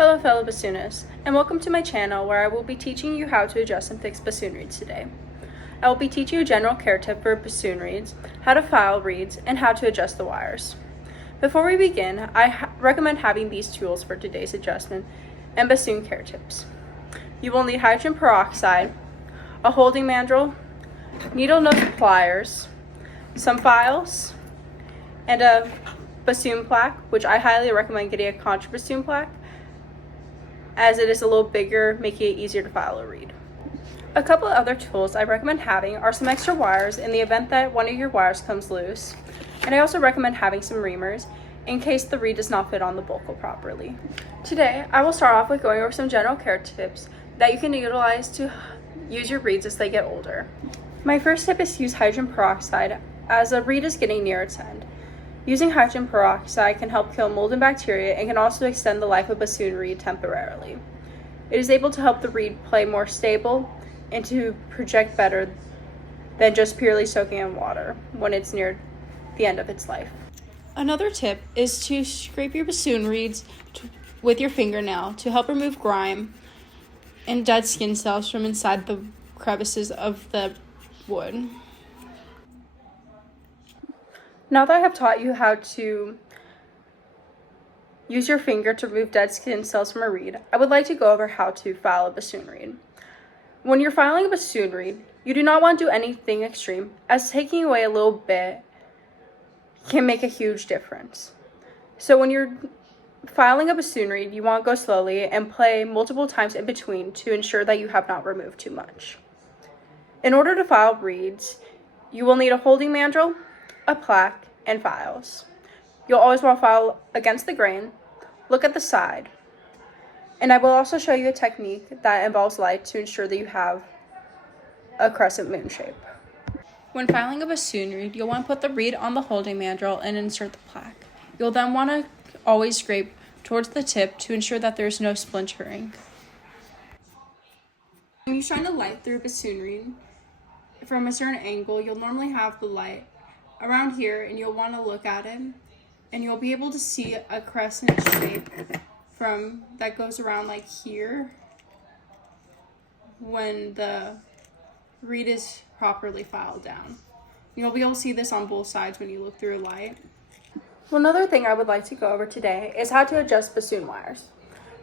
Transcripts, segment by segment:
Hello fellow bassoonists, and welcome to my channel where I will be teaching you how to adjust and fix bassoon reeds today. I will be teaching you a general care tip for bassoon reeds, how to file reeds, and how to adjust the wires. Before we begin, I recommend having these tools for today's adjustment and bassoon care tips. You will need hydrogen peroxide, a holding mandrel, needle nose pliers, some files, and a bassoon plaque, which I highly recommend getting a contra bassoon plaque, as it is a little bigger, making it easier to file a reed. A couple of other tools I recommend having are some extra wires in the event that one of your wires comes loose, and I also recommend having some reamers in case the reed does not fit on the buckle properly. Today, I will start off with going over some general care tips that you can utilize to use your reeds as they get older. My first tip is to use hydrogen peroxide as a reed is getting near its end. Using hydrogen peroxide can help kill mold and bacteria and can also extend the life of a bassoon reed temporarily. It is able to help the reed play more stable and to project better than just purely soaking in water when it's near the end of its life. Another tip is to scrape your bassoon reeds with your fingernail to help remove grime and dead skin cells from inside the crevices of the wood. Now that I have taught you how to use your finger to remove dead skin cells from a reed, I would like to go over how to file a bassoon reed. When you're filing a bassoon reed, you do not want to do anything extreme, as taking away a little bit can make a huge difference. So when you're filing a bassoon reed, you want to go slowly and play multiple times in between to ensure that you have not removed too much. In order to file reeds, you will need a holding mandrel, a plaque, and files. You'll always want to file against the grain, look at the side, and I will also show you a technique that involves light to ensure that you have a crescent moon shape. When filing a bassoon reed, you'll want to put the reed on the holding mandrel and insert the plaque. You'll then want to always scrape towards the tip to ensure that there's no splintering. When you're trying to light through a bassoon reed from a certain angle, you'll normally have the light around here, and you'll want to look at it, and you'll be able to see a crescent shape from that goes around like here when the reed is properly filed down. You'll be able to see this on both sides when you look through a light. One other thing I would like to go over today is how to adjust bassoon wires.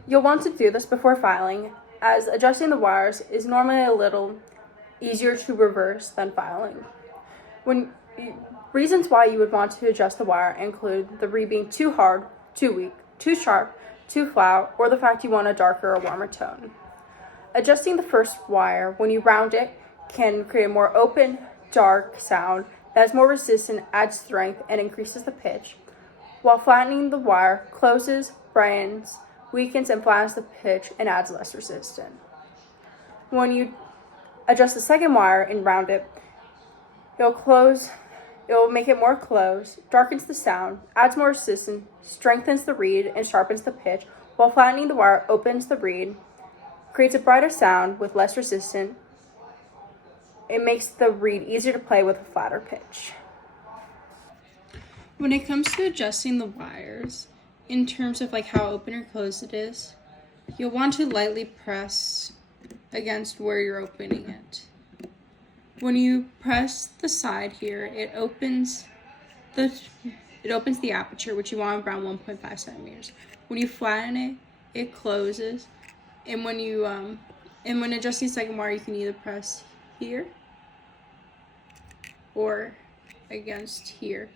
You'll want to do this before filing, as adjusting the wires is normally a little easier to reverse than filing. Reasons why you would want to adjust the wire include the reed being too hard, too weak, too sharp, too flat, or the fact you want a darker or warmer tone. Adjusting the first wire when you round it can create a more open, dark sound that is more resistant, adds strength, and increases the pitch, while flattening the wire closes, brightens, weakens, and flattens the pitch and adds less resistance. When you adjust the second wire and round it, it will make it more close, darkens the sound, adds more resistance, strengthens the reed, and sharpens the pitch, while flattening the wire opens the reed, creates a brighter sound with less resistance. It makes the reed easier to play with a flatter pitch. When it comes to adjusting the wires, in terms of like how open or closed it is, you'll want to lightly press against where you're opening it. When you press the side here, it opens the aperture, which you want around 1.5 centimeters. When you flatten it, it closes. And when adjusting the second wire, you can either press here or against here.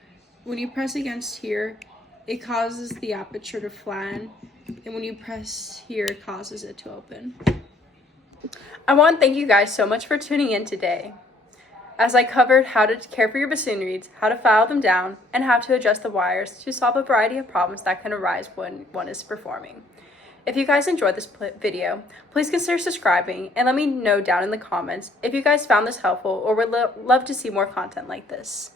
When you press against here, it causes the aperture to flatten, and when you press here, it causes it to open. I want to thank you guys so much for tuning in today, as I covered how to care for your bassoon reeds, how to file them down, and how to adjust the wires to solve a variety of problems that can arise when one is performing. If you guys enjoyed this video, please consider subscribing and let me know down in the comments if you guys found this helpful or would love to see more content like this.